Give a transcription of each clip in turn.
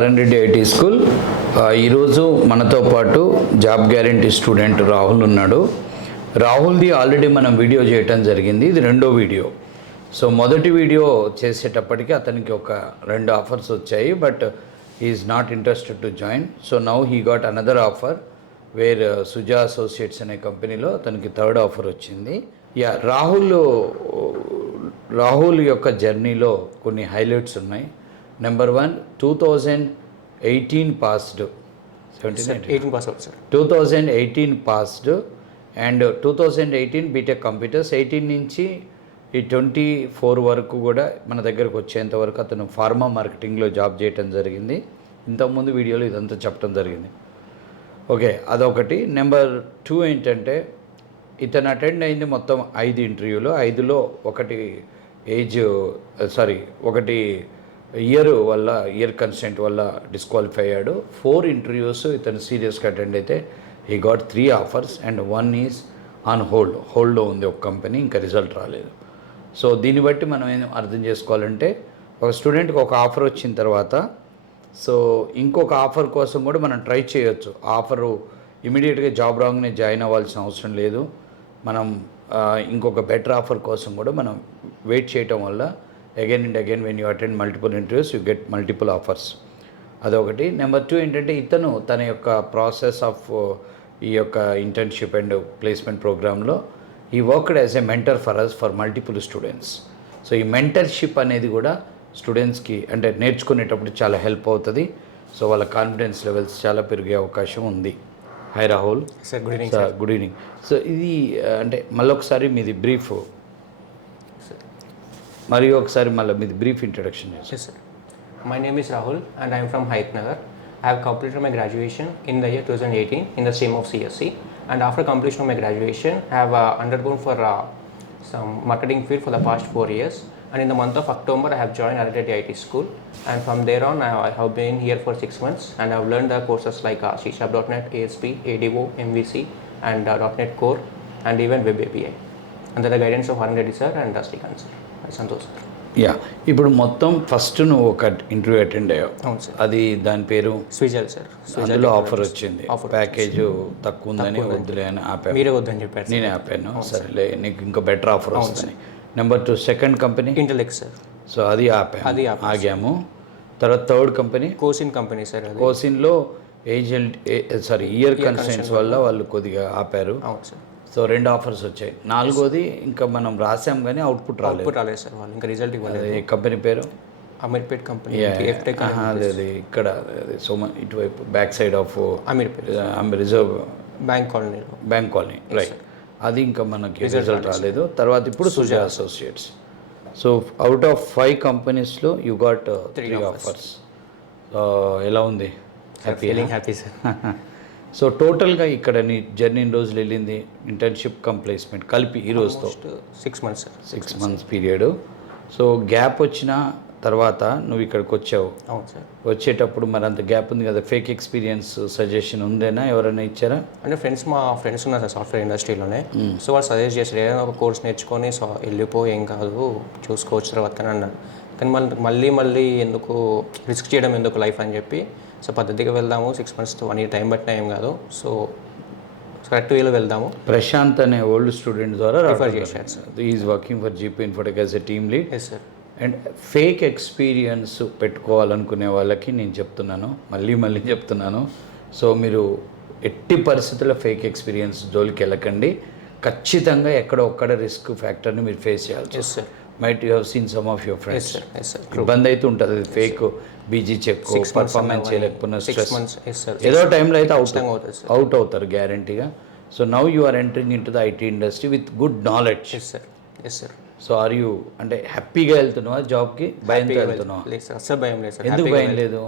RN Reddy IT school. ఈరోజు మనతో పాటు జాబ్ గ్యారంటీ స్టూడెంట్ రాహుల్ ఉన్నాడు. రాహుల్ది ఆల్రెడీ మనం వీడియో చేయటం జరిగింది, ఇది రెండో వీడియో. సో మొదటి వీడియో చేసేటప్పటికి అతనికి ఒక 2 ఆఫర్స్ వచ్చాయి, but is not interested to join. So now he got another offer where Suja associates అనే కంపెనీలో అతనికి 3rd ఆఫర్ వచ్చింది. రాహుల్ యొక్క జర్నీలో కొన్ని హైలైట్స్ ఉన్నాయి. Number 1, 2018 passed, 2018 passed and 2018 BTech computers. 18 నుంచి ఈ 24 వరకు కూడా మన దగ్గరకు వచ్చేంత వరకు అతను ఫార్మా మార్కెటింగ్లో జాబ్ చేయటం జరిగింది. ఇంతకుముందు వీడియోలో ఇదంతా చెప్పడం జరిగింది. ఓకే, అదొకటి. నెంబర్ 2 ఏంటంటే ఇతను అటెండ్ అయింది మొత్తం 5 ఇంటర్వ్యూలు. 5లో ఒకటి ఇయర్ కన్స్టెంట్ వల్ల డిస్క్వాలిఫై అయ్యాడు. 4 ఇంటర్వ్యూస్ ఇతను సీరియస్గా అటెండ్ అయితే ఈ got 3 offers and 1 is on హోల్డ్లో ఉంది ఒక కంపెనీ, ఇంకా రిజల్ట్ రాలేదు. సో దీన్ని బట్టి మనం ఏం అర్థం చేసుకోవాలంటే, ఒక స్టూడెంట్కి ఒక ఆఫర్ వచ్చిన తర్వాత సో ఇంకొక ఆఫర్ కోసం కూడా మనం ట్రై చేయొచ్చు. ఆఫరు ఇమీడియట్గా జాబ్ రాగానే జాయిన్ అవ్వాల్సిన అవసరం లేదు. మనం ఇంకొక బెటర్ ఆఫర్ కోసం కూడా మనం వెయిట్ చేయటం వల్ల again and again when you attend multiple interviews you get multiple offers. అదొకటి. నెంబర్ 2 ఏంటంటే ఇతను తన యొక్క ప్రాసెస్ ఆఫ్ ఈ యొక్క ఇంటర్న్షిప్ అండ్ ప్లేస్మెంట్ ప్రోగ్రాంలో ఈ worked as a mentor for multiple students. So ఈ మెంటర్షిప్ అనేది కూడా స్టూడెంట్స్కి అంటే నేర్చుకునేటప్పుడు చాలా హెల్ప్ అవుతుంది. సో వాళ్ళ కాన్ఫిడెన్స్ లెవెల్స్ చాలా పెరిగే అవకాశం ఉంది. Hi Rahul. Sir, good evening. Sir, good evening. So ఇది అంటే మళ్ళొకసారి మీది బ్రీఫ్, మరియు ఒకసారి మళ్ళీ మీది బ్రీఫ్ ఇంట్రడక్షన్ చేస్తాను. Yes, sir. My name is Rahul and I am from Hayat Nagar. I have completed my graduation in the year 2018 in the stream of CSC, and after completion of my graduation I have undergone for some marketing field for the past 4 years, and in the month of October I have joined RRD IT school, and from there on I have been here for 6 months and I have learned the courses like C#.NET, ASP, ADO, MVC and .NET Core and even Web API under the guidance of RRD sir and Srikanth sir. Santosh. Yeah, ఇప్పుడు మొత్తం first నువ్వు ఒక interview attend అయ్యావు. అవును sir. అది దాని పేరు స్విజల్ sir. అందులో ఆఫర్ వచ్చింది, ప్యాకేజ్ తక్కువ ఉందని వద్దులే అని ఆపాను. మీరే వద్దని చెప్పారు. నేనే ఆపాను. సరేలే, నీకు ఇంకా బెటర్ ఆఫర్ వస్తుంది. Number 2 second company Intellect sir. So అది ఆగాము. తర్వాత 3rd కంపెనీ కోసిన్ కంపెనీ సార్. కోసిన్లో ఇయర్ కన్స్టెంట్స్ వల్ల వాళ్ళు కొద్దిగా ఆపారు. అవును సార్. సో 2 ఆఫర్స్ వచ్చాయి. 4వది ఇంకా మనం రాసాం కానీ అవుట్పుట్ రాలేదు సార్. వాళ్ళు ఇంకా రిజల్ట్ ఇవ్వలేదు. కంపెనీ పేరు అమీర్పేట్ కంపెనీ. అది ఇక్కడ ఇటువైపు back side of Ameerpet reserve bank colony right. అది ఇంకా మనకి రిజల్ట్ రాలేదు. తర్వాత ఇప్పుడు Suja associates. So out of 5 కంపెనీస్లో యూ గాట్ 3 ఆఫర్స్. ఎలా ఉంది? Happy sir. సో టోటల్గా ఇక్కడ నీ జర్నీ రోజులు వెళ్ళింది, ఇంటర్న్షిప్ ప్లేస్మెంట్ కలిపి ఈ రోజుతో 6 months sir. 6 months period. So gap వచ్చిన తర్వాత నువ్వు ఇక్కడికి వచ్చావు. అవును సార్. వచ్చేటప్పుడు మరి అంత గ్యాప్ ఉంది కదా, ఫేక్ ఎక్స్పీరియన్స్ సజెషన్ ఉందేనా, ఎవరైనా ఇచ్చారా? అంటే మా ఫ్రెండ్స్ ఉన్నారు సార్ సాఫ్ట్వేర్ ఇండస్ట్రీలోనే. సో వాళ్ళు సజెస్ట్ చేశారు, ఏదైనా ఒక కోర్స్ నేర్చుకొని వెళ్ళిపో, ఏం కాదు చూసుకోవచ్చు తర్వాత అని అన్నారు. కానీ మళ్ళీ ఎందుకు రిస్క్ చేయడం, ఎందుకు లైఫ్ అని చెప్పి సో పద్ధతిగా వెళ్దాము. 6 మంత్స్ 1 year టైం పట్టినా ఏం కాదు. సో కరెక్ట్ వేలో వెళ్దాము. ప్రశాంత్ అనే ఓల్డ్ స్టూడెంట్ ద్వారా రిఫర్ చేశారు sir. Is working for GP Infotech as a team lead. Yes sir. And fake experience పెట్టుకోవాలనుకునే వాళ్ళకి నేను చెప్తున్నాను, మళ్ళీ చెప్తున్నాను. సో మీరు ఎట్టి పరిస్థితుల్లో ఫేక్ ఎక్స్పీరియన్స్ జోలికి వెళ్ళకండి. ఖచ్చితంగా ఒక్కడ రిస్క్ ఫ్యాక్టర్ని మీరు ఫేస్ చేయాలి. Yes sir. Might you have seen some of your friends. ఇబ్బంది అయితే ఉంటుంది. అది ఫేక్ బీజీ చెక్, పర్ఫార్మెన్స్ చేయలేకపోయినా స్ట్రెస్, ఏదో టైంలో అయితే అవుట్ అవుతారు గ్యారంటీగా. So now you are entering in to the IT industry with good knowledge. So are you అంటే హ్యాపీగా వెళ్తున్నావా జాబ్కి? భయంతో వెళ్తున్నావా? లేదు సార్, అసలు భయం లేదు సార్. ఎందుకు భయం లేదు?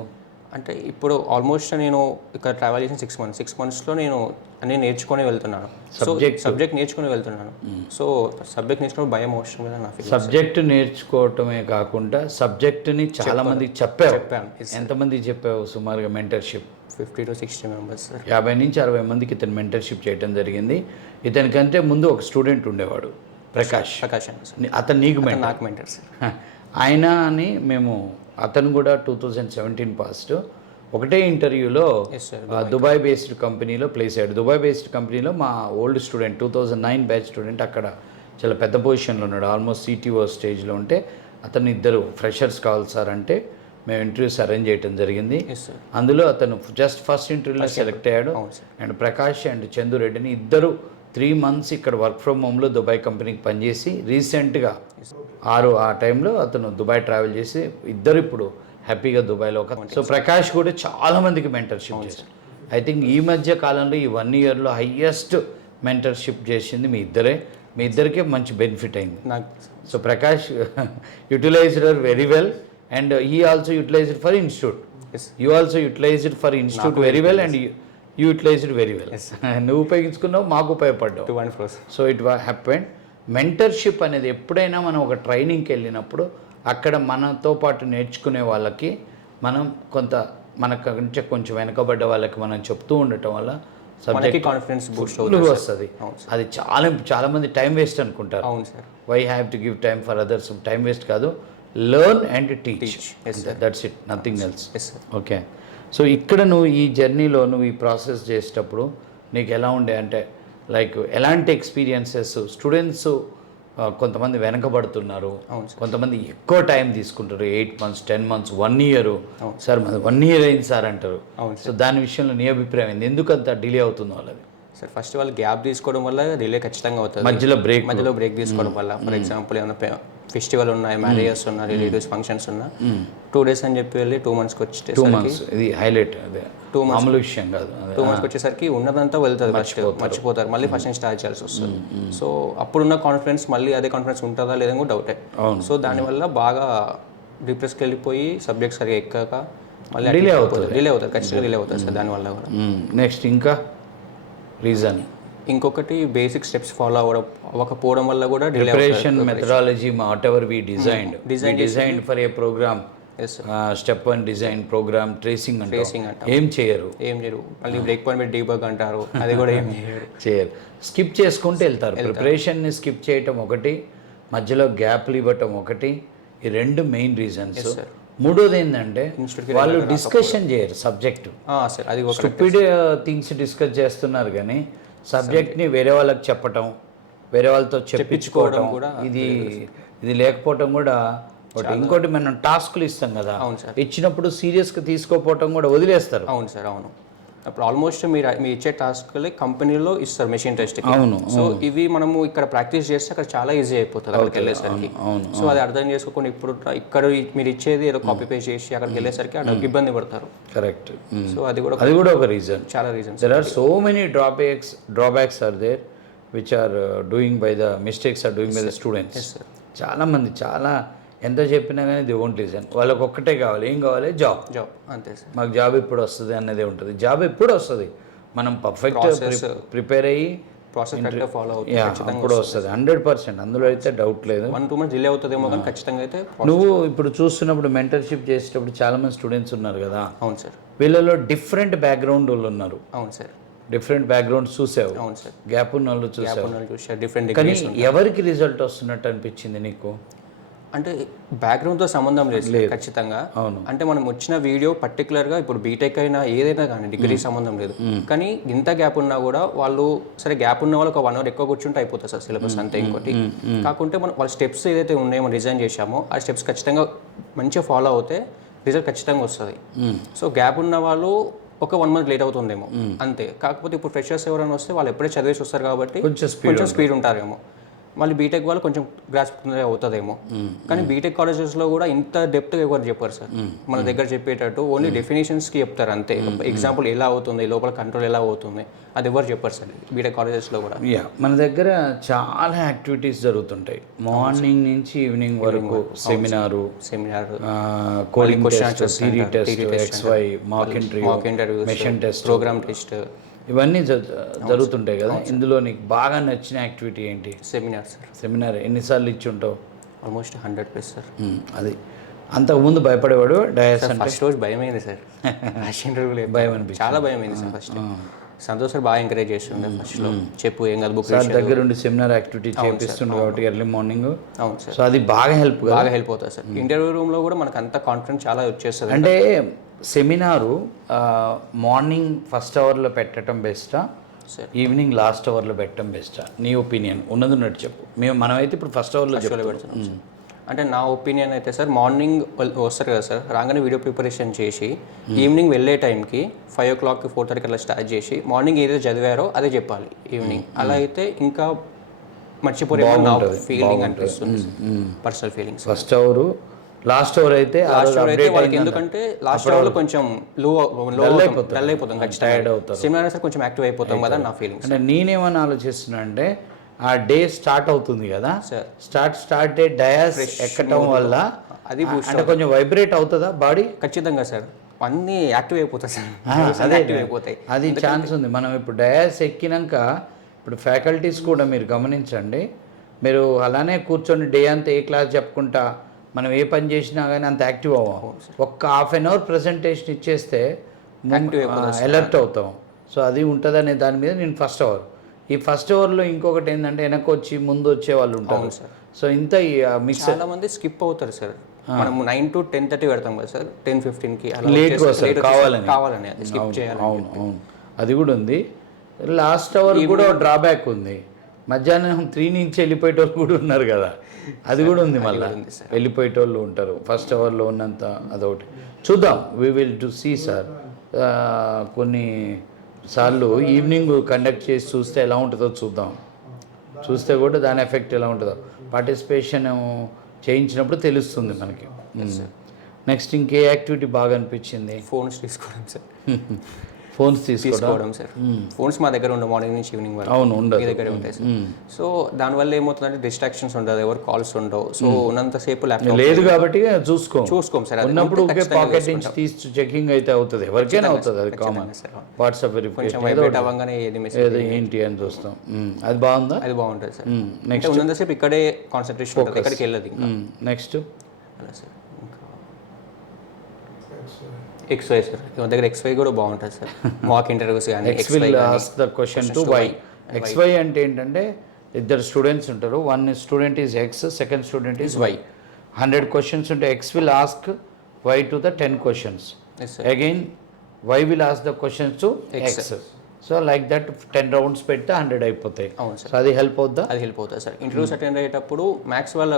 అంటే ఇప్పుడు ఆల్మోస్ట్ నేను ఇక్కడ ట్రావెల్ చేసిన 6 మంత్స్లో నేను అన్నీ నేర్చుకొని వెళ్తున్నాను. సబ్జెక్ట్ నేర్చుకొని వెళ్తున్నాను. సో సబ్జెక్ట్ నేర్చుకుని భయం అవసరం లేదా నా ఫీల్. సబ్జెక్ట్ నేర్చుకోవటమే కాకుండా సబ్జెక్ట్ని చాలా మందికి చెప్పాను. ఎంతమందికి చెప్పావు సుమారుగా మెంటర్షిప్? 50 to 60 members sir. 50 నుంచి 60 మందికి ఇతను మెంటర్షిప్ చేయడం జరిగింది. ఇతనికంటే ముందు ఒక స్టూడెంట్ ఉండేవాడు, ప్రకాష్. అతను నాకు మెంటర్ సార్. ఆయన అని మేము, అతను కూడా 2017 పాస్ట్. ఒకటే ఇంటర్వ్యూలో Yes, sir. దుబాయ్ బేస్డ్ కంపెనీలో ప్లేస్ అయ్యాడు. దుబాయ్ బేస్డ్ కంపెనీలో మా ఓల్డ్ స్టూడెంట్ 2009 బ్యాచ్ స్టూడెంట్ అక్కడ చాలా పెద్ద పొజిషన్లో ఉన్నాడు, ఆల్మోస్ట్ సిటీఓ స్టేజ్లో ఉంటే అతను ఇద్దరు ఫ్రెషర్స్ కావాలి సార్ అంటే మేము ఇంటర్వ్యూస్ అరేంజ్ చేయడం జరిగింది. Yes, sir. అందులో అతను జస్ట్ ఫస్ట్ ఇంటర్వ్యూలో సెలెక్ట్ అయ్యాడు. అవును sir. And Prakash and Chandu రెడ్డిని ఇద్దరు 3 months ఇక్కడ వర్క్ ఫ్రమ్ హోమ్లో దుబాయ్ కంపెనీకి పనిచేసి రీసెంట్గా ఆ టైంలో అతను దుబాయ్ ట్రావెల్ చేసి ఇద్దరు ఇప్పుడు హ్యాపీగా దుబాయ్లో సో ప్రకాష్ కూడా చాలా మందికి మెంటర్షిప్ చేశారు. ఐ థింక్ ఈ మధ్య కాలంలో ఈ 1 yearలో హయ్యెస్ట్ మెంటర్షిప్ చేసింది మీ ఇద్దరే. మీ ఇద్దరికే మంచి బెనిఫిట్ అయింది. నాకు so Prakash utilized very well and he also utilized for institute. Yes. You also utilized for institute very well and you utilized very well. నువ్వు ఉపయోగించుకున్నావు, మాకు ఉపయోగపడ్డావు. 2 and 4 sir. So it happened. Mentorship అనేది ఎప్పుడైనా మనం ఒక ట్రైనింగ్కి వెళ్ళినప్పుడు అక్కడ మనతో పాటు నేర్చుకునే వాళ్ళకి మనం మన కంటే కొంచెం వెనకబడ్డ వాళ్ళకి మనం చెప్తూ ఉండటం వల్ల మనకి సబ్జెక్ట్ కాన్ఫిడెన్స్ బూస్ట్ ఫుల్గా అవుతుంది. వస్తుంది. అవును సార్. అది చాలా మంది టైం వేస్ట్ అనుకుంటారు. అవును sir. Why have to give time for others. Time waste కాదు, learn and teach. Yes, sir. That's it, nothing else. Yes sir. Okay. So ఇక్కడ నువ్వు ఈ జర్నీలో నువ్వు ఈ ప్రాసెస్ చేసేటప్పుడు నీకు ఎలా ఉండే అంటే లైక్ ఎలాంటి ఎక్స్పీరియన్సెస్? స్టూడెంట్స్ కొంతమంది వెనకబడుతున్నారు, అవును సార్. కొంతమంది ఎక్కువ టైం తీసుకుంటారు, 8 months 10 months 1 year. అవును. సార్ మాది 1 year అయింది సార్ అంటారు. అవును సో దాని విషయంలో నీ అభిప్రాయం ఏంది? ఎందుకు అంత డిలే అవుతుందో వాళ్ళది? సార్ ఫస్ట్ వాళ్ళు గ్యాప్ తీసుకోవడం వల్ల రిలే ఖచ్చితంగా అవుతుంది. మధ్యలో బ్రేక్ తీసుకోవడం వల్ల ఫర్ ఎగ్జాంపుల్ ఏమైనా ఫెస్టివల్ ఉన్నాయి, మ్యారేజెస్ ఉన్నా, రిలేటివ్స్ ఫంక్షన్స్ ఉన్నా 2 days అని చెప్పి వెళ్ళి 2 monthsకి 2 months ఇది హైలైట్. అదే 2 months మామూలు విషయం కాదు. 2 monthsకి వచ్చేసరికి ఉన్నదంతా వెళ్తుంది, మర్చిపోతారు, మళ్ళీ ఫస్ట్ నుంచి స్టార్ట్ చేయాల్సి వస్తుంది. సో అప్పుడున్న కాన్ఫిడెన్స్ మళ్ళీ అదే కాన్ఫిడెన్స్ ఉంటుందా లేదని కూడా డౌటే. సో దానివల్ల బాగా డిప్రెస్కి వెళ్ళిపోయి సబ్జెక్ట్ సరిగా ఎక్కాక మళ్ళీ డిలే అవుతుంది, ఖచ్చితంగా డిలే అవుతుంది సార్ దానివల్ల కూడా. నెక్స్ట్ ఇంకా రీజన్ ఇంకొకటి బేసిక్ స్టెప్స్ ఫాలో అవ్వకపోవడం వల్ల కూడా delay preparation methodology whatever we designed for a program. Yes sir. Step 1 design program tracing tracing అంటారు. ఏం చేయరు, మళ్ళీ బ్రేక్ పాయింట్ పెట్టి డీబగ్ అంటారు, అది కూడా ఏం చేయరు, స్కిప్ చేసుకుంటూ వెళ్తారు. ప్రిపరేషన్ని స్కిప్ చేయటం ఒకటి, మధ్యలో గ్యాప్లు ఇవ్వటం ఒకటి, ఈ 2 మెయిన్ రీజన్స్. మూడోది ఏంటంటే వాళ్ళు డిస్కషన్ చేయరు సబ్జెక్టు. సార్ అది ఒక స్టూపిడ్ థింగ్స్ డిస్కస్ చేస్తున్నారు కానీ సబ్జెక్ట్ని వేరే వాళ్ళకి చెప్పటం, వేరే వాళ్ళతో చెప్పించుకోవడం ఇది లేకపోవటం కూడా ఒకటి. ఇంకోటి మనం టాస్క్లు ఇస్తాం కదా, అవును సార్. ఇచ్చినప్పుడు సీరియస్గా తీసుకోపోవటం కూడా వదిలేస్తారు. అవును సార్. అవును. అప్పుడు ఆల్మోస్ట్ మీరు ఇచ్చే టాస్క్లే కంపెనీలో ఇస్తారు మెషిన్ టెస్ట్కి. అవును. సో ఇవి మనము ఇక్కడ ప్రాక్టీస్ చేస్తే అక్కడ చాలా ఈజీ అయిపోతుంది అక్కడికి వెళ్ళేసరికి. సో అది అర్థం చేసుకోకుండా ఇప్పుడు ఇక్కడ మీరు ఇచ్చేది ఏదో కాపీ పేస్ట్ చేసి అక్కడికి వెళ్ళేసరికి అక్కడ ఇబ్బంది పడతారు. కరెక్ట్. సో అది కూడా ఒక రీజన్. చాలా reasons. There are so many drawbacks are there which are doing by the mistakes are doing by the students. చాలామంది ఎంత చెప్పినా కానీ ది ఓంట్ రీజన్. వాళ్ళకి ఒక్కటే కావాలి, ఏం కావాలి? జాబ్. అంతే సార్. మాకు జాబ్ ఎప్పుడు వస్తుంది అన్నదే ఉంటుంది. జాబ్ ఎప్పుడు వస్తుంది, మనం పర్ఫెక్ట్ ప్రిపేర్ అయ్యి ప్రాసెస్ కరెక్ట్గా ఫాలో అవుతుంది, అప్పుడు వస్తుంది 100%. అందులో అయితే డౌట్ లేదు. 1-2 months డిలే అవుతుందేమో కానీ ఖచ్చితంగా అయితే. నువ్వు ఇప్పుడు చూస్తున్నప్పుడు మెంటర్షిప్ చేసేటప్పుడు చాలామంది స్టూడెంట్స్ ఉన్నారు కదా. అవును సార్. వీళ్ళలో డిఫరెంట్ బ్యాక్గ్రౌండ్ వాళ్ళు ఉన్నారు. అవును సార్. డిఫరెంట్ బ్యాక్గ్రౌండ్ చూసావు. అవును సార్. గ్యాప్ ఉన్న వాళ్ళు చూసావు. డిఫరెంట్. కానీ ఎవరికి రిజల్ట్ వస్తున్నట్టు అనిపించింది నీకు? అంటే బ్యాక్గ్రౌండ్తో సంబంధం లేదు ఖచ్చితంగా. అవును. అంటే మనం వచ్చిన వీడియో పర్టికులర్గా ఇప్పుడు బీటెక్ అయినా ఏదైనా కానీ డిగ్రీ సంబంధం లేదు. కానీ ఇంత గ్యాప్ ఉన్నా కూడా వాళ్ళు సరే గ్యాప్ ఉన్న వాళ్ళు ఒక 1 hour ఎక్కువ కూర్చుంటే అయిపోతుంది సార్ సిలబస్ అంతే. ఇంకోటి కాకుంటే మనం వాళ్ళ స్టెప్స్ ఏదైతే ఉన్నాయో మనం డిజైన్ చేశామో ఆ స్టెప్స్ ఖచ్చితంగా మంచిగా ఫాలో అవుతే రిజల్ట్ ఖచ్చితంగా వస్తుంది. సో గ్యాప్ ఉన్న వాళ్ళు ఒక 1 month లేట్ అవుతుందేమో అంతే. కాకపోతే ఇప్పుడు ఫ్రెషర్స్ ఎవరైనా వస్తే వాళ్ళు ఎప్పుడే చదివేసి వస్తారు కాబట్టి కొంచెం స్పీడ్ ఉంటారేమో. మళ్ళీ బీటెక్ వాళ్ళు కొంచెం గ్రాస్ప్ అవుతుందేమో. కానీ బీటెక్ కాలేజెస్లో కూడా ఇంత డెప్త్గా ఎవరు చెప్పారు సార్ మన దగ్గర చెప్పేటట్టు. ఓన్లీ డెఫినేషన్స్కి చెప్తారు అంతే. ఎగ్జాంపుల్ ఎలా అవుతుంది, లోపల కంట్రోల్ ఎలా అవుతుంది, అది ఎవరు చెప్పారు సార్ బీటెక్ కాలేజెస్లో కూడా. మన దగ్గర చాలా యాక్టివిటీస్ జరుగుతుంటాయి మార్నింగ్ నుంచి ఈవినింగ్ వరకు. Seminar coding test, theory test, XY mock interview, machine test, program test, ఇవన్నీ జరుగుతుంటాయి కదా. ఇందులో నీకు బాగా నచ్చిన యాక్టివిటీ ఏంటి? Seminar sir. సెమినార్ ఎన్నిసార్లు ఇచ్చి ఉంటావు? Almost 100+ sir. అది అంతకుముందు భయపడేవాడు డయాస్ అంటే? ఫస్ట్ రోజు భయమైంది సార్. భయం అనిపించింది, చాలా భయమైంది సార్. ఫస్ట్ సంతోష్ సార్ బాగా ఎంకరేజ్ చేస్తుండే ఫస్ట్లో. చెప్పు ఏం కాదు, బుక్ దగ్గర ఉండి సెమినార్ యాక్టివిటీ చేపిస్తుండే కాబట్టి ఎర్లీ మార్నింగ్. అవును సార్. సో అది బాగా హెల్ప్ అవుతుంది సార్. ఇంటర్వ్యూ రూమ్లో కూడా మనకు అంత కాన్ఫిడెన్స్ చాలా వచ్చేస్తుంది. అంటే సెమినారు మార్నింగ్ ఫస్ట్ అవర్లో పెట్టడం బెస్టా, సార్ ఈవినింగ్ లాస్ట్ అవర్లో పెట్టడం బెస్టా? నీ ఒపీనియన్ ఉన్నది ఉన్నట్టు చెప్పు. మనమైతే ఇప్పుడు ఫస్ట్ అవర్లో పెడుతున్నాం సార్. అంటే నా ఒపీనియన్ అయితే సార్, మార్నింగ్ వస్తారు కదా సార్, రాగానే వీడియో ప్రిపరేషన్ చేసి ఈవినింగ్ వెళ్ళే టైంకి 5 o'clock 4:30 అలా స్టార్ట్ చేసి మార్నింగ్ ఏదైతే చదివారో అదే చెప్పాలి ఈవినింగ్. అలా అయితే ఇంకా మర్చిపోయే నా ఫీలింగ్ అనిపిస్తుంది, personal feelings. First hour last hour అయితే లాస్ట్ అవర్ అయితే వాళ్ళకి ఎందుకంటే లాస్ట్ అవర్లో కొంచెం డల్ అయిపోతాం ఖచ్చితంగా. సెమినార్ సార్ కొంచెం యాక్టివ్ అయిపోతాం కదా నా ఫీలింగ్స్. అంటే నేనేమని ఆలోచిస్తున్నా అంటే ఆ డే స్టార్ట్ అవుతుంది కదా సార్, స్టార్ట్ డే డయాస్ ఎక్కడం వల్ల అది అంటే కొంచెం వైబ్రేట్ అవుతుందా బాడీ? ఖచ్చితంగా సార్, అన్నీ యాక్టివ్ అయిపోతాయి సార్, అదే యాక్టివ్ అయిపోతాయి. అది ఛాన్స్ ఉంది. మనం ఇప్పుడు డయాస్ ఎక్కినాక ఇప్పుడు ఫ్యాకల్టీస్ కూడా మీరు గమనించండి, మీరు అలానే కూర్చొని డే అంతా ఏ క్లాస్ చెప్పుకుంటా మనం ఏ పని చేసినా కానీ అంత యాక్టివ్ అవ్వం. ఒక్క ½ an hour ప్రజెంటేషన్ ఇచ్చేస్తే అలర్ట్ అవుతాం. సో అది ఉంటుందనే దాని మీద నేను ఫస్ట్ అవర్. ఈ ఫస్ట్ అవర్లో ఇంకొకటి ఏంటంటే వెనక్కి వచ్చి ముందు వచ్చే వాళ్ళు ఉంటారు. సో ఇంత మిక్స్ చాలా మంది స్కిప్ అవుతారు సార్. మనం 9 to 10:30 పెడతాం కదా సార్, 10:15కి లేట్గా వస్తారు కావాలని అది స్కిప్ చేయాలి. అవును అది కూడా ఉంది. లాస్ట్ అవర్ కూడా డ్రాబ్యాక్ ఉంది. మధ్యాహ్నం 3 నుంచి వెళ్ళిపోయేటోళ్ళు కూడా ఉన్నారు కదా, అది కూడా ఉంది. మళ్ళీ వెళ్ళిపోయేటోళ్ళు ఉంటారు ఫస్ట్ అవర్లో ఉన్నంత. అదొకటి చూద్దాం, we will to see sir. కొన్ని సార్లు ఈవినింగ్ కండక్ట్ చేసి చూస్తే ఎలా ఉంటుందో చూద్దాం. చూస్తే కూడా దాని ఎఫెక్ట్ ఎలా ఉంటుందో పార్టిసిపేషన్ చేయించినప్పుడు తెలుస్తుంది మనకి. నెక్స్ట్ ఇంకే యాక్టివిటీ బాగా అనిపించింది? ఫోన్స్ తీసుకోవడం సార్. ఫోన్స్ తీసుకోవడం సార్. ఫోన్స్ మా దగ్గర ఉండవు మార్నింగ్ నుంచి ఈవినింగ్ వరకు. అవును, ఉండదు, మీ దగ్గరే ఉంటాయి సార్. సో దానివల్ల ఏమవుతుందంటే డిస్ట్రాక్షన్స్ ఉండదు, ఎవరు కాల్స్ ఉండవు. సో ఉన్నంతసేపు ల్యాప్టాప్ లేదు కాబట్టి చూసుకోం సార్. ఉన్నప్పుడు పాకెట్ నుంచి తీసి చెకింగ్ అయితే అవుతుంది, ఎవరికైనా అవుతుంది, అది కామన్. వాట్సాప్ వెరిఫికేషన్ ఏదో ఏంటి అని చూస్తాం. అది బాగుందా? అది బాగుంటుంది సార్. నెక్స్ట్ ఉన్నంతసేపు ఇక్కడే కాన్సన్ట్రేషన్ ఉంటుంది, ఎక్కడికి వెళ్ళదు. నెక్స్ట్ అలా సార్. XY సార్, మన దగ్గర XY కూడా బాగుంటుంది సార్. మాక్ ఇంటర్వ్యూస్ కానీ X will ask the question to Y. XY అంటే ఏంటంటే ఇద్దరు స్టూడెంట్స్ ఉంటారు, one student is X, second student is Y. 100 questions ఉంటే X will ask Y to the 10 questions. Again Y will ask the questions to X. So like that 10 rounds పెడితే 100 అయిపోతాయి. అవును sir. So అది help అవుద్దా? అది help అవుతుంది sir. Interviews attend అయ్యేటప్పుడు maths వాళ్ళ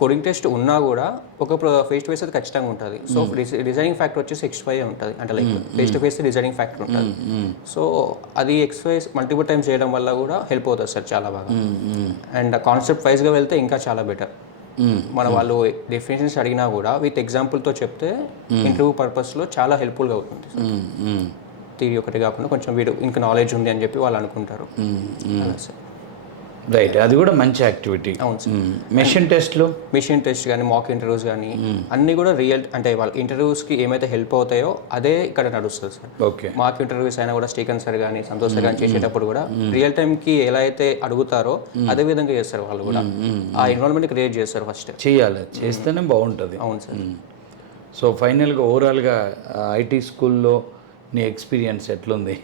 కోడింగ్ టెస్ట్ ఉన్నా కూడా ఒక ఫేస్ టు ఫేస్ అది ఖచ్చితంగా ఉంటుంది. సో డిజైనింగ్ ఫ్యాక్టర్ వచ్చేసి XY ఉంటుంది, అంటే like face to face designing factor ఉంటుంది. సో అది XY మల్టిపుల్ టైమ్స్ చేయడం వల్ల కూడా హెల్ప్ అవుతుంది సార్ చాలా బాగా. అండ్ కాన్సెప్ట్ వైజ్గా వెళ్తే ఇంకా చాలా బెటర్. మన వాళ్ళు డెఫినేషన్స్ అడిగినా కూడా విత్ ఎగ్జాంపుల్తో చెప్తే ఇంటర్వ్యూ పర్పస్లో చాలా హెల్ప్ఫుల్గా అవుతుంది. థియరీ ఒకటి కాకుండా కొంచెం వీడు ఇంకా నాలెడ్జ్ ఉంది అని చెప్పి వాళ్ళు అనుకుంటారు. సార్ రైట్, అది కూడా మంచి యాక్టివిటీ. అవును సార్. మెషిన్ టెస్ట్ కానీ మాక్ ఇంటర్వ్యూస్ కానీ అన్నీ కూడా రియల్, అంటే వాళ్ళ ఇంటర్వ్యూస్కి ఏమైతే హెల్ప్ అవుతాయో అదే ఇక్కడ నడుస్తుంది సార్. ఓకే. మాక్ ఇంటర్వ్యూస్ అయినా కూడా శ్రీకాంత్ సార్ కానీ సంతోష్ సార్ కానీ చేసేటప్పుడు కూడా రియల్ టైంకి ఎలా అయితే అడుగుతారో అదే విధంగా చేస్తారు వాళ్ళు కూడా. ఆ ఎన్విరాన్మెంట్ క్రియేట్ చేస్తారు, ఫస్ట్ చేయాలి, చేస్తేనే బాగుంటుంది. అవును సార్. సో ఫైనల్గా ఓవరాల్గా ఐటీ స్కూల్లో నీ ఎక్స్పీరియన్స్ ఎట్లుంది?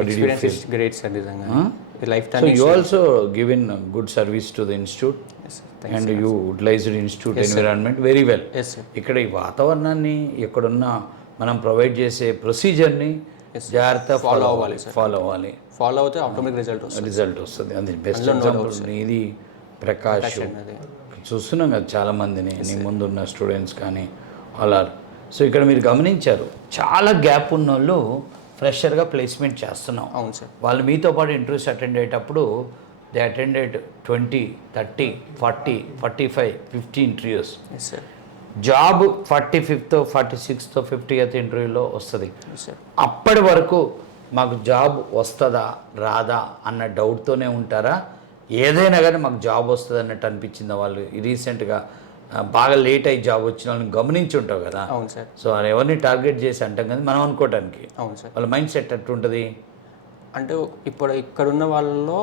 ఎక్స్పీరియన్స్ గ్రేట్ సార్ నిజంగా. Life time. So you also given good service to the institute. Yes, and you utilized institute environment very well. Yes sir. ఇక్కడ ఈ వాతావరణాన్ని ఇక్కడున్న మనం ప్రొవైడ్ చేసే ప్రొసీజర్ని జాగ్రత్త ఫాలో అవ్వాలి. ఫాలో అవుతే ఆటోమేటిక్ రిజల్ట్ వస్తుంది. అది బెస్ట్ ఎగ్జాంపుల్ నీది, ప్రకాష్. చూస్తున్నాం కదా చాలా మందిని, నీ ముందున్న స్టూడెంట్స్ కానీ అలా. సో ఇక్కడ మీరు గమనించారు, చాలా గ్యాప్ ఉన్న వాళ్ళు ఫ్రెషర్గా ప్లేస్మెంట్ చేస్తున్నాం. అవును సార్. వాళ్ళు మీతో పాటు ఇంటర్వ్యూస్ అటెండ్ అయ్యేటప్పుడు they attended 20, 30, 40, 45, 50 interviews. Job 45th, 46th, 50th ఇంటర్వ్యూలో వస్తుంది. అప్పటి వరకు మాకు జాబ్ వస్తుందా రాదా అన్న డౌట్తోనే ఉంటారా? ఏదైనా కానీ మాకు జాబ్ వస్తుంది అన్నట్టు అనిపించిందా? వాళ్ళు రీసెంట్గా బాగా లేట్ అయ్యి జాబ్ వచ్చిన వాళ్ళని గమనించి ఉంటావు కదా. అవును సార్. సో వాళ్ళు ఎవరిని టార్గెట్ చేసి అంటాం కదా మనం అనుకోవడానికి. అవును సార్. వాళ్ళ మైండ్ సెట్ ఎట్లుంటుంది అంటే ఇప్పుడున్న వాళ్ళలో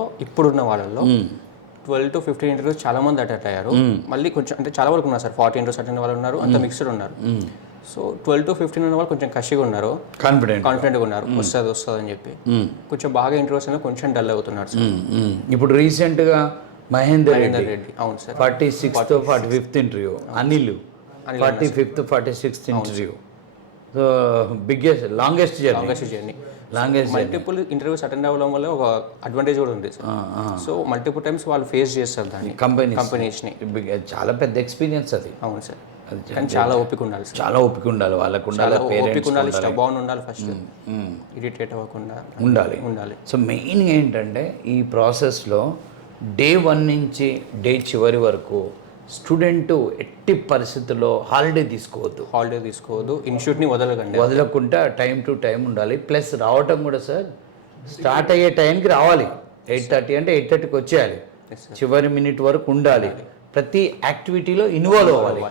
12 to 15 ఇంటర్వ్యూస్ చాలా మంది అటెండ్ అయ్యారు. మళ్ళీ కొంచెం అంటే చాలా వరకు ఉన్నారు సార్, 40 ఇంటర్వ్యూస్ అటెండ్ వాళ్ళు ఉన్నారు, అంత మిక్స్డ్ ఉన్నారు. సో 12 to 15 ఉన్న వాళ్ళు కొంచెం కషిగా ఉన్నారు, కాన్ఫిడెంట్గా ఉన్నారు, వస్తుంది అని చెప్పి. కొంచెం బాగా ఇంటర్వ్యూస్ అయినా కొంచెం డల్ అవుతున్నారు సార్. ఇప్పుడు రీసెంట్గా మహేందర్ రెడ్డి. అవును sir. 46th, 45th interview. Anil 45th, 46th interview. Biggest longest journey longest journey. Longest multiple interviews attend అవ్వడం వల్ల ఒక అడ్వాంటేజ్ కూడా ఉంది సార్. సో మల్టిపుల్ టైమ్స్ వాళ్ళు ఫేస్ చేస్తారు దాన్ని, కంపెనీస్ని. చాలా పెద్ద ఎక్స్పీరియన్స్ అది. అవును సార్, కానీ చాలా ఓపిక ఉండాలి సార్. చాలా ఓపిక ఉండాలి, వాళ్ళకు ఉండాలి, ఓపిక ఉండాలి, స్టబాన్ ఉండాలి, ఫస్ట్ ఇరిటేట్ అవ్వకుండా ఉండాలి. సో మెయిన్ ఏంటంటే ఈ ప్రాసెస్లో డే 1 నుంచి డే చివరి వరకు స్టూడెంట్ ఎట్టి పరిస్థితుల్లో హాలిడే తీసుకోవద్దు, ఇన్స్టిట్యూట్ని వదలకుండా టైం టు టైం ఉండాలి. ప్లస్ రావటం కూడా సార్ స్టార్ట్ అయ్యే టైంకి రావాలి. 8:30 అంటే 8:30కి వచ్చేయాలి, చివరి మినిట్ వరకు ఉండాలి, ప్రతి యాక్టివిటీలో ఇన్వాల్వ్ అవ్వాలి.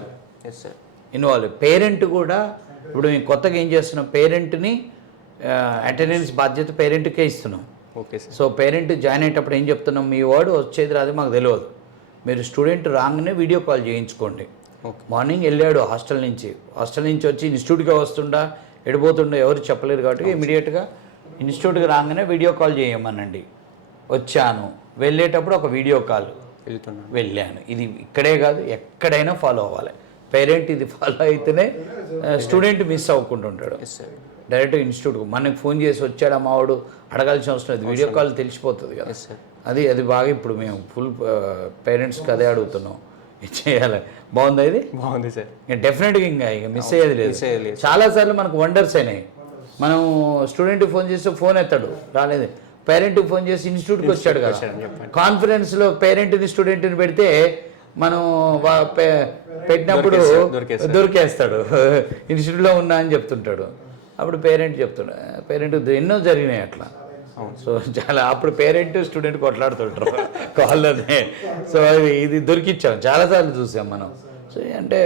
పేరెంట్ కూడా ఇప్పుడు మేము కొత్తగా ఏం చేస్తున్నాం, పేరెంట్ని అటెండెన్స్ బాధ్యత పేరెంట్కే ఇస్తున్నాం. Okay sir. So parent join అయ్యేటప్పుడు ఏం చెప్తున్నాం, మీ వాడు వచ్చేది రాదు మాకు తెలియదు, మీరు స్టూడెంట్ రాగానే వీడియో కాల్ చేయించుకోండి. మార్నింగ్ వెళ్ళాడు హాస్టల్ నుంచి వచ్చి ఇన్స్టిట్యూట్గా వస్తుండా ఎడిపోతుండో ఎవరు చెప్పలేరు కాబట్టి ఇమీడియట్గా ఇన్స్టిట్యూట్కి రాగానే వీడియో కాల్ చేయమనండి. వచ్చాను, వెళ్ళేటప్పుడు ఒక వీడియో కాల్, వెళ్ళాను. ఇది ఇక్కడే కాదు ఎక్కడైనా ఫాలో అవ్వాలి. పేరెంట్ ఇది ఫాలో అయితేనే స్టూడెంట్ మిస్ అవ్వకుండా ఉంటాడు. డైరెక్ట్ ఇన్స్టిట్యూట్కు మనకి ఫోన్ చేసి వచ్చాడా మావాడు అడగాల్సిన అవసరం లేదు, వీడియో కాల్ తెలిసిపోతుంది కదా. అది బాగా ఇప్పుడు మేము ఫుల్ పేరెంట్స్కి అదే అడుగుతున్నాం, ఇది చేయాలి. బాగుంది, ఇది బాగుంది సార్. డెఫినెట్గా ఇంకా మిస్ అయ్యేది లేదు. చాలాసార్లు మనకు వండర్స్ అయినాయి. మనం స్టూడెంట్కి ఫోన్ చేస్తే ఫోన్ ఎత్తాడు, రాలేదు. పేరెంట్కి ఫోన్ చేసి ఇన్స్టిట్యూట్కి వచ్చాడు కదా, కాన్ఫరెన్స్లో పేరెంట్ని స్టూడెంట్ని పెడితే మనం పెట్టినప్పుడు దొరికేస్తాడు, ఇన్స్టిట్యూట్లో ఉన్నా అని చెప్తుంటాడు. అప్పుడు పేరెంట్ ఎన్నో జరిగినాయి అట్లా. సో చాలా అప్పుడు పేరెంట్ స్టూడెంట్ కొట్లాడుతుంటారు కాళ్ళనే. సో ఇది దొరికిచ్చాం, చాలాసార్లు చూసాం మనం. సో అంటే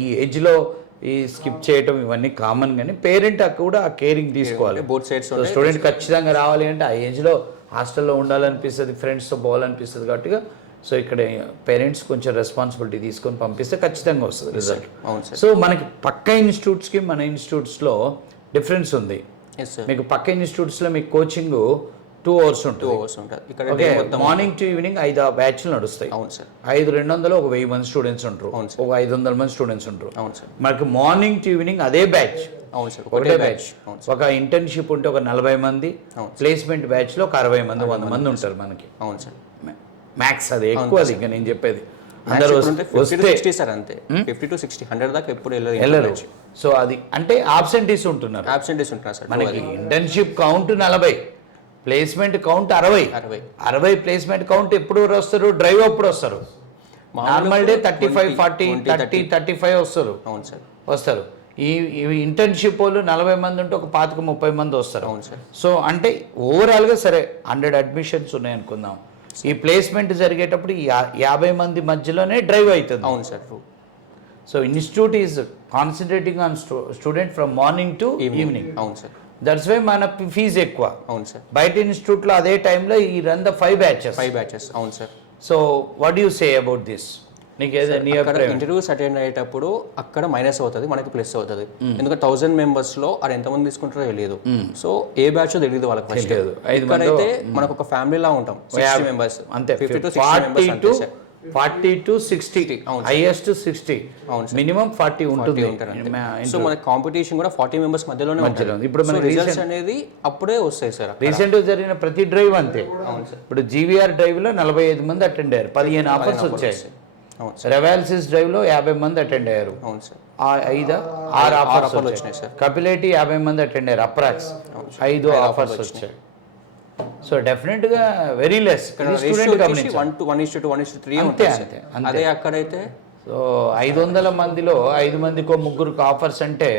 ఈ ఏజ్లో ఈ స్కిప్ చేయటం ఇవన్నీ కామన్, కానీ పేరెంట్ కూడా ఆ కేరింగ్ తీసుకోవాలి. బోత్ సైడ్స్ స్టూడెంట్ ఖచ్చితంగా రావాలి అంటే ఆ ఏజ్లో హాస్టల్లో ఉండాలనిపిస్తుంది, ఫ్రెండ్స్తో పోవాలనిపిస్తుంది కాబట్టి. సో ఇక్కడ పేరెంట్స్ కొంచెం రెస్పాన్సిబిలిటీ తీసుకొని పంపిస్తే ఖచ్చితంగా వస్తుంది రిజల్ట్. సో మనకి పక్క ఇన్స్టిట్యూట్స్కి మన ఇన్స్టిట్యూట్స్లో డిఫరెన్స్ ఉంది. మీకు పక్క ఇన్స్టిట్యూట్స్లో మీకు కోచింగ్ 2 hours ఉంటుంది. ఓకే, మార్నింగ్ టు ఈవినింగ్ 5 బ్యాచ్లు నడుస్తాయి. 5-200 ఒక 1000 మంది స్టూడెంట్స్ ఉంటారు, ఒక 500 మంది స్టూడెంట్స్ ఉంటారు. మనకి మార్నింగ్ టు ఈవినింగ్ అదే బ్యాచ్, ఒకటే బ్యాచ్. ఒక ఇంటర్న్షిప్ ఉంటే ఒక 40 మంది, ప్లేస్మెంట్ బ్యాచ్లో ఒక 60 మంది 100 మంది ఉంటారు మనకి. మ్యాక్స్ అది ఎక్కువ, అది ఇంకా నేను చెప్పేది. అందరూ వస్తే 50 to 60 100 దాకా ఎప్పుడు వెళ్ళరు. సో అది అంటే ఆబ్సెంటీస్ ఉంటున్నారు సార్. మనకి internship count 40, placement count 60. Placement count ఎప్పుడు వస్తారు, డ్రైవ్ అప్పుడు వస్తారు. నార్మల్ డే 35, 40, 30, 35 వస్తారు. ఈ ఇంటర్న్షిప్ వాళ్ళు 40 మంది ఉంటే ఒక 25-30 మంది వస్తారు. సో అంటే ఓవరాల్గా సరే 100 అడ్మిషన్స్ ఉన్నాయి అనుకుందాం. ఈ ప్లేస్మెంట్ జరిగేటప్పుడు 50 మంది మధ్యలోనే డ్రైవ్ అవుతుంది. అవును sir. So institute is concentrating on student from morning to evening. అవును సార్. దట్స్ వై మన ఫీజు ఎక్కువ. అవును సార్. బయట ఇన్స్టిట్యూట్లో అదే టైంలో ఈ రన్ ద 5 బ్యాచెస్. అవును sir. So what you say about this? నీకు ఇంటర్వ్యూస్ అటెండ్ అయ్యేటప్పుడు అక్కడ మైనస్ అవుతుంది, మనకి ప్లస్ అవుతుంది. ఎందుకంటే 1000 మెంబర్స్లో అది ఎంతమంది తీసుకుంటారో తెలియదు. సో ఏ బ్యాచ్ తెలియదు వాళ్ళకి ఫస్ట్. ఇక్కడైతే మనకు ఒక ఫ్యామిలీలా ఉంటాం, 60 మెంబర్స్ అంతే. 50 to 60 members 40 to 60, highest 60, minimum 40 ఉంటుంది. సో మన కాంపిటీషన్ కూడా 40 మెంబర్స్ మధ్యలోనే ఉంటుంది. ఇప్పుడు మన రిజల్ట్స్ అనేది అప్పుడే వస్తాయి సార్. రీసెంట్ జరిగిన ప్రతి డ్రైవ్ అంతే. ఇప్పుడు జీవీఆర్ డ్రైవ్ లో 45 మంది అటెండ్ అయ్యారు, 15 ఆఫర్స్ వచ్చాయి. రెవాల్సిస్ డ్రైవ్ లో 50 మంది అటెండ్ అయ్యారు, 6 ఆఫర్స్ వచ్చినాయి సార్. కపిలేటి 50 మంది అటెండ్ అయ్యారు, అప్రాక్స్ 5 ఆఫర్స్ వచ్చాయి. సో డెఫినెట్ గా వెరీ లెస్. 1:1:3 అంతే. అదే అక్కడైతే సో 500 మందిలో 5 మందికో 3కి ఆఫర్స్ అంటే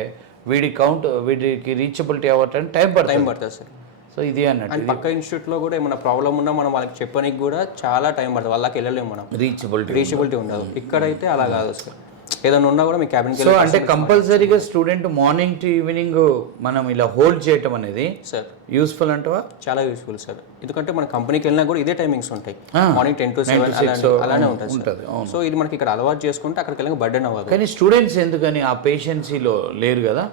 వీడికి రీచబిలిటీ అవ్వటానికి టైం పడుతుంది సార్. సో ఇది అన్నట్టు. అండ్ పక్క ఇన్స్టిట్యూట్లో కూడా ఏమైనా ప్రాబ్లం ఉన్నా మనం వాళ్ళకి చెప్పడానికి కూడా చాలా టైం పడుతుంది, వాళ్ళకి వెళ్ళలేము మనం, రీచబిలిటీ ఉండదు. ఇక్కడైతే అలా కాదు సార్, ఏదైనా ఉన్నా కూడా మీ క్యాబిన్కి. సో అంటే కంపల్సరీగా స్టూడెంట్ మార్నింగ్ టు ఈవినింగ్ మనం ఇలా హోల్డ్ చేయటం అనేది సార్ యూస్ఫుల్ అంటవా? చాలా యూస్ఫుల్ సార్. ఎందుకంటే మన కంపెనీకి వెళ్ళినా కూడా ఇదే టైమింగ్స్ ఉంటాయి, మార్నింగ్ 10 to 7 అలానే ఉంటుంది. సో ఇది మనకి ఇక్కడ అలవాటు చేసుకుంటే అక్కడికి వెళ్ళి బర్డెన్ అవ్వదు. కానీ స్టూడెంట్స్ ఎందుకని ఆ పేషెన్సీలో లేరు కదా,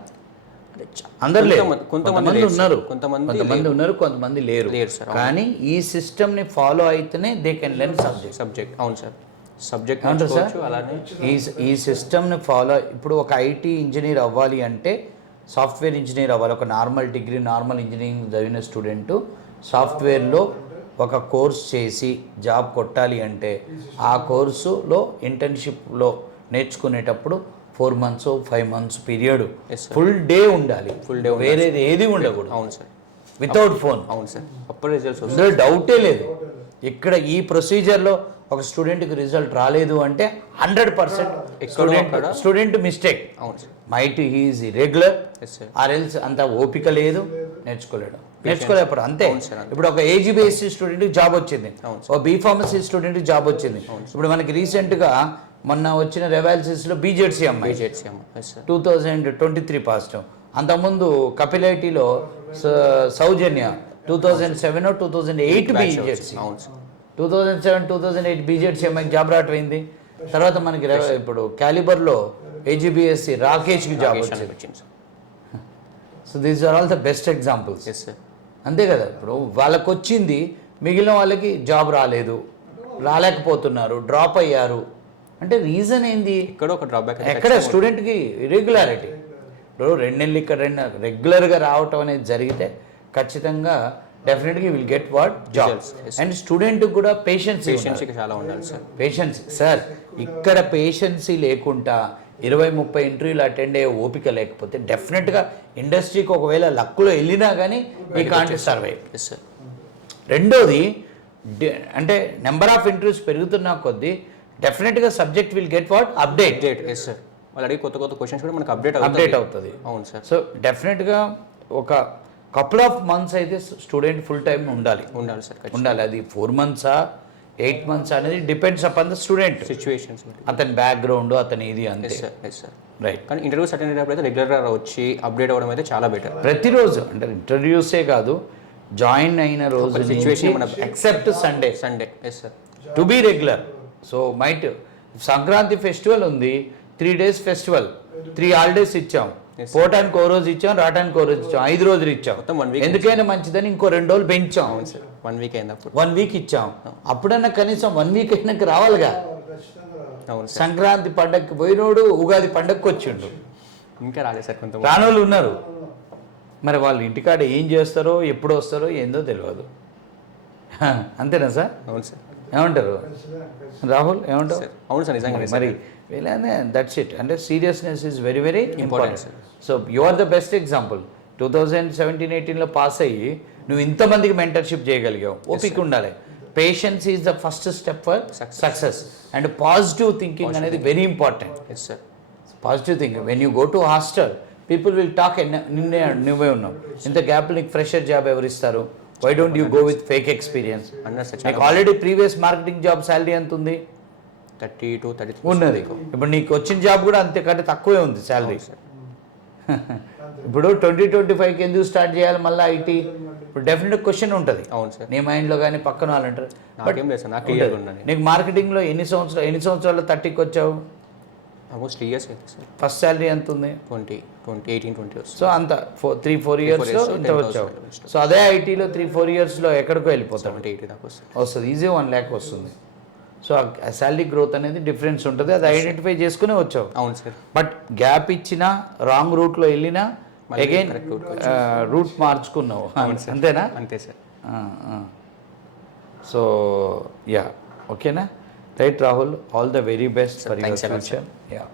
అందరు లేరు. కొంతమంది ఉన్నారు, కొంతమంది లేరు. కానీ ఈ సిస్టమ్ ని ఫాలో అయితేనే దే కెన్ లెర్న్ సబ్జెక్ట్. అవును సార్. సబ్జెక్ట్ అలానే ఈ సిస్టమ్ని ఫాలో. ఇప్పుడు ఒక ఐటీ ఇంజనీర్ అవ్వాలి అంటే సాఫ్ట్వేర్ ఇంజనీర్ అవ్వాలి. ఒక నార్మల్ డిగ్రీ నార్మల్ ఇంజనీరింగ్ చదివిన స్టూడెంట్ సాఫ్ట్వేర్లో ఒక కోర్స్ చేసి జాబ్ కొట్టాలి అంటే ఆ కోర్సులో ఇంటర్న్షిప్లో నేర్చుకునేటప్పుడు 4 months 5 months period full day ఉండాలి. వేరేది ఏది ఉండకూడదు. అవును సార్. Without phone. అవును సార్. అప్పుడు రిజల్ట్స్ అందులో డౌటే లేదు. ఇక్కడ ఈ ప్రొసీజర్లో ఒక స్టూడెంట్కి రిజల్ట్ రాలేదు అంటే 100% స్టూడెంట్ మిస్టేక్. అవును sir. Might he's irregular yes sir. ఆర్ఎల్స్ అంత ఓపిక లేదు, నేర్చుకోలేప్పుడు అంతే. ఇప్పుడు ఒక ఏజీబీఎస్సీ స్టూడెంట్కి జాబ్ వచ్చింది, ఒక బీఫార్మసీ స్టూడెంట్కి జాబ్ వచ్చింది. ఇప్పుడు మనకి రీసెంట్గా మొన్న వచ్చిన రెవాల్సిస్లో బీజెడ్సీ అమ్మాయి 2023 పాజిటివ్. అంతకుముందు కపిల్ ఐటీలో సౌజన్య 2007 2008 బీజెడ్సీ. 2007 2008 బీజెడ్సీ అమ్మాయికి జాబ్ రావటమైంది. తర్వాత మనకి ఇప్పుడు క్యాలిబర్లో ఏజీబీఎస్సీ రాకేష్కి జాబ్ వచ్చింది. So these are all the best examples. అంతే కదా. ఇప్పుడు వాళ్ళకి వచ్చింది, మిగిలిన వాళ్ళకి జాబ్ రాలేదు, రాలేకపోతున్నారు, డ్రాప్ అయ్యారు అంటే రీజన్ ఏంది? ఎక్కడ స్టూడెంట్కి ఇర్రెగ్యులారిటీ. ఇప్పుడు 2 నెలలు ఇక్కడ 2 నెలలు రెగ్యులర్గా రావటం అనేది జరిగితే ఖచ్చితంగా డెఫినెట్గా will get what jobs. And student కూడా పేషెన్సీ చాలా ఉండాలి సార్. పేషెన్సీ సార్, ఇక్కడ పేషెన్సీ లేకుండా 20-30 ఇంటర్వ్యూలు అటెండ్ అయ్యే ఓపిక లేకపోతే డెఫినెట్గా ఇండస్ట్రీకి ఒకవేళ లక్కులో వెళ్ళినా కానీ ఈ కాంట్ సర్వైవ్. రెండోది అంటే నెంబర్ ఆఫ్ ఇంటర్వ్యూస్ పెరుగుతున్న కొద్దీ డెఫినెట్గా subject will get what update. Yes sir. వాళ్ళు అడిగి కొత్త క్వశ్చన్స్ కూడా మనకు అప్డేట్ అవుతుంది. అవును సార్. సో డెఫినెట్గా ఒక కపుల్ ఆఫ్ మంత్స్ అయితే స్టూడెంట్ ఫుల్ టైం ఉండాలి సార్. ఉండాలి. అది 4 months 8 months అనేది depends upon the student situations, అతని బ్యాక్గ్రౌండ్, అతని ఇది అంతే. రైట్. కానీ ఇంటర్వ్యూస్ అటెండ్ అయ్యేటప్పుడు అయితే రెగ్యులర్గా వచ్చి అప్డేట్ అవ్వడం అయితే చాలా బెటర్. ప్రతిరోజు అంటే ఇంటర్వ్యూసే కాదు, జాయిన్ అయిన రోజు situation except Sunday. Yes sir. To be regular. So might Sankranti festival ఉంది, 3 days ఫెస్టివల్, 3 holidays ఇచ్చాం. పోవటానికి 1 రోజు ఇచ్చాం, రావడానికి 1 రోజు ఇచ్చాం, 5 రోజులు ఇచ్చాం. ఎందుకైనా మంచిదని ఇంకో 2 రోజులు పెంచాం. 1 week అయినప్పుడు 1 week ఇచ్చాం. అప్పుడన్నా కనీసం 1 week అయినాక రావాలిగా. సంక్రాంతి పండగకి పోయినోడు ఉగాది పండగకి వచ్చిండు, ఇంకా రాలేదు సార్. కొంత రానోళ్ళు ఉన్నారు. మరి వాళ్ళు ఇంటికాడ ఏం చేస్తారో ఎప్పుడు వస్తారో ఏందో తెలియదు. అంతేనా సార్? అవును సార్. ఏమంటారు రాహుల్? ఏమంటారు? అవును సార్, నిజంగా. మరి దట్స్ ఇట్. అంటే seriousness is very very important. So you are the best example. 2017-18లో పాస్ అయ్యి నువ్వు ఇంతమందికి మెంటర్షిప్ చేయగలిగావు. ఓపిక ఉండాలి. Patience is the first step for success. And positive thinking అనేది very important. Yes sir. Positive thinking. When you go to hostel people will talk, నువ్వే ఉన్నావు, ఇంత గ్యాప్ నీకు ఫ్రెషర్ జాబ్ ఎవరు ఇస్తారు? Why don't you go with fake experience? నీకు already previous marketing job salary ఎంత ఉంది? 32-33 ఉన్నది. ఇప్పుడు నీకు వచ్చిన జాబ్ కూడా అంతేకంటే తక్కువే ఉంది శాలరీ. ఇప్పుడు 2025కి ఎందుకు స్టార్ట్ చేయాలి మళ్ళీ ఐటీ? ఇప్పుడు డెఫినెట్ క్వశ్చన్ ఉంటుంది. అవును సార్. నీ మైండ్లో కానీ పక్కన వాళ్ళు అంటారు. నీకు మార్కెటింగ్లో ఎన్ని సంవత్సరాలు 30కి వచ్చావు? ఆల్మోస్ట్ 3 years అయితే సార్. ఫస్ట్ శాలరీ ఎంత ఉంది? 18-20 వస్తుంది. సో అంత 3-4 yearsలో ఇంత వచ్చావు. సో అదే ఐటీలో 3-4 yearsలో ఎక్కడికో వెళ్ళిపోతావు. 70-80 దాకా వస్తుంది. ఈజీ 1 lakh వస్తుంది. సో ఆ శాలరీ గ్రోత్ అనేది డిఫరెన్స్ ఉంటుంది. అది ఐడెంటిఫై చేసుకునే వచ్చావు. అవును సార్. బట్ గ్యాప్ ఇచ్చినా, రాంగ్ రూట్లో వెళ్ళినా అగైన్ రూట్ మార్చుకున్నావు. అంతేనా? అంతే సార్. సో యా, ఓకేనా? Right Rahul, all the very best for your future. Yeah.